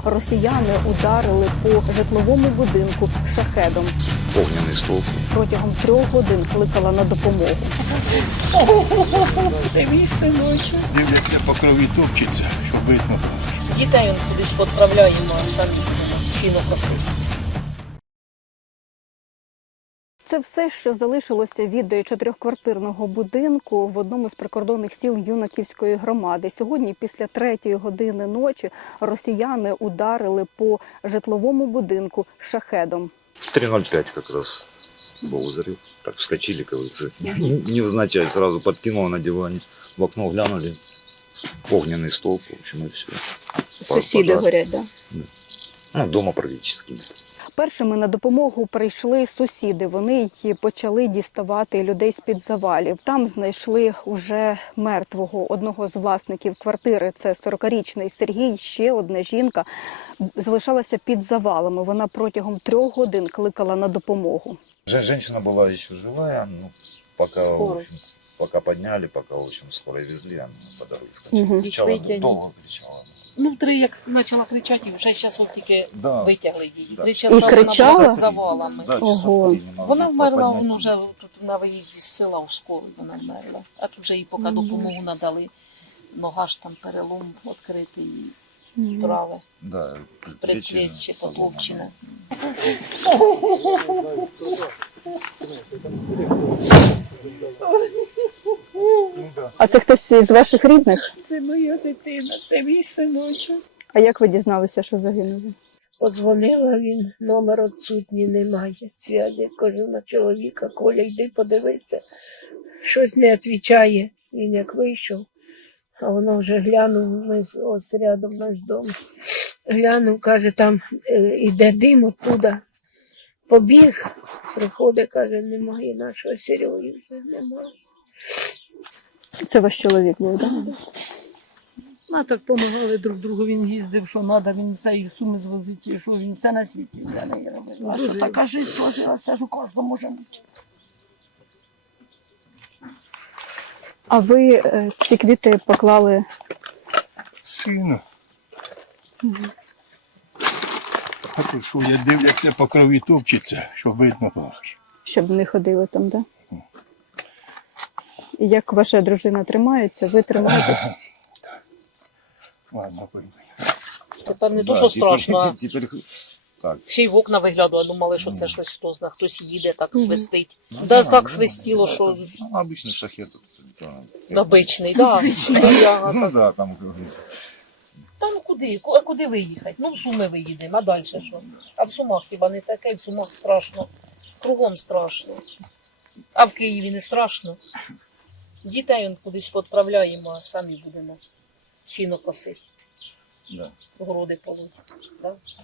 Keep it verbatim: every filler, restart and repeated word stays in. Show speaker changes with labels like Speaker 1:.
Speaker 1: росіяни ударили по житловому будинку шахедом.
Speaker 2: Огняний стовп.
Speaker 1: Протягом трьох годин кликала на допомогу.
Speaker 3: Це мій синочок.
Speaker 4: Дивляться по крові, топчеться, щоб видно було.
Speaker 3: Дітей він кудись відправляємо, а самі сіно косить.
Speaker 1: Це все, що залишилося від чотирьохквартирного будинку в одному з прикордонних сіл Юнаківської громади. Сьогодні, після третьої години ночі, росіяни ударили по житловому будинку шахедом.
Speaker 2: В три ноль пять как раз был взрыв. Так вскочили, как говорится, невзначай сразу подкинуло на диване. В окно глянули. Огненный столб, в общем, и все.
Speaker 1: Сусіди горять, так? Да?
Speaker 2: Ну, дома практически.
Speaker 1: Першими на допомогу прийшли сусіди. Вони й почали діставати людей з-під завалів. Там знайшли уже мертвого одного з власників квартири. Це сорокарічний Сергій. Ще одна жінка залишалася під завалами. Вона протягом трьох годин кликала на допомогу.
Speaker 2: Женщина была еще живая, ну, пока, в общем, пока подняли, пока, в общем, скоро везли, она по дороге скачала.
Speaker 1: Угу.
Speaker 2: Кричала, долго кричала.
Speaker 3: Ну, в три, як почала кричати, вже зараз от тільки
Speaker 2: Да.
Speaker 3: витягли її.
Speaker 2: Да.
Speaker 3: Три часа вона
Speaker 1: Кричала?
Speaker 3: була під завалами.
Speaker 2: Да,
Speaker 1: Ого.
Speaker 2: часа три не могла
Speaker 3: Вона вмерла,
Speaker 2: поднять.
Speaker 3: вона вже тут на виїзді з села у скору вона вмерла. А тут вже їй поки допомогу надали. Нога ж там перелом відкритий, і праве,
Speaker 2: Да,
Speaker 3: предплечье подловчене.
Speaker 1: А це хтось із ваших рідних?
Speaker 3: Це моя дитина, це мій синочок.
Speaker 1: А як ви дізналися, що загинули?
Speaker 3: Подзвонила він, номер відсутній, немає зв'язку. Кажу на чоловіка: Коля, йди подивися. Щось не відповідає. Він як вийшов, а воно вже глянув, ми ось рядом наш дом. Глянув, каже, там е, іде дим оттуда. Побіг, приходить, каже, немає нашого Сереги, вже немає.
Speaker 1: Це ваш чоловік був, так? Да?
Speaker 5: А так допомагали друг другу, він їздив, що треба, він це і суми звозить, що він все на світі для неї робив. А що така життя сложилася, що кожного може бути.
Speaker 1: А ви е, ці квіти поклали?
Speaker 4: Сину. А тут що, я дивляться по крові, топчеться, щоб видно було.
Speaker 1: Щоб не ходили там, так? Да? І як ваша дружина тримається, ви тримаєтесь?
Speaker 4: Ладно, пойду.
Speaker 3: Тепер не
Speaker 2: Да,
Speaker 3: дуже страшно, а
Speaker 2: Теперь, теперь так.
Speaker 3: ще й в окна виглядали, думали, що це щось, хто знає, хтось їде, так
Speaker 1: Мгм.
Speaker 3: свистить.
Speaker 2: Ну,
Speaker 3: Да,
Speaker 2: да,
Speaker 3: так
Speaker 2: да,
Speaker 3: свистіло,
Speaker 2: да,
Speaker 3: що
Speaker 2: это, ну, обычный шахет. Да.
Speaker 3: обичний, да. Я-
Speaker 2: Ну да, там, как говорится.
Speaker 3: Та ну куди? Ку- А куди виїхати? Ну в Суми виїдемо, а далі що? А в Сумах хіба не таке, в Сумах страшно. Кругом страшно. А в Києві не страшно. Дітей він кудись відправляємо, а самі будемо сіно косити,
Speaker 2: Да.
Speaker 3: городи полоть. Да?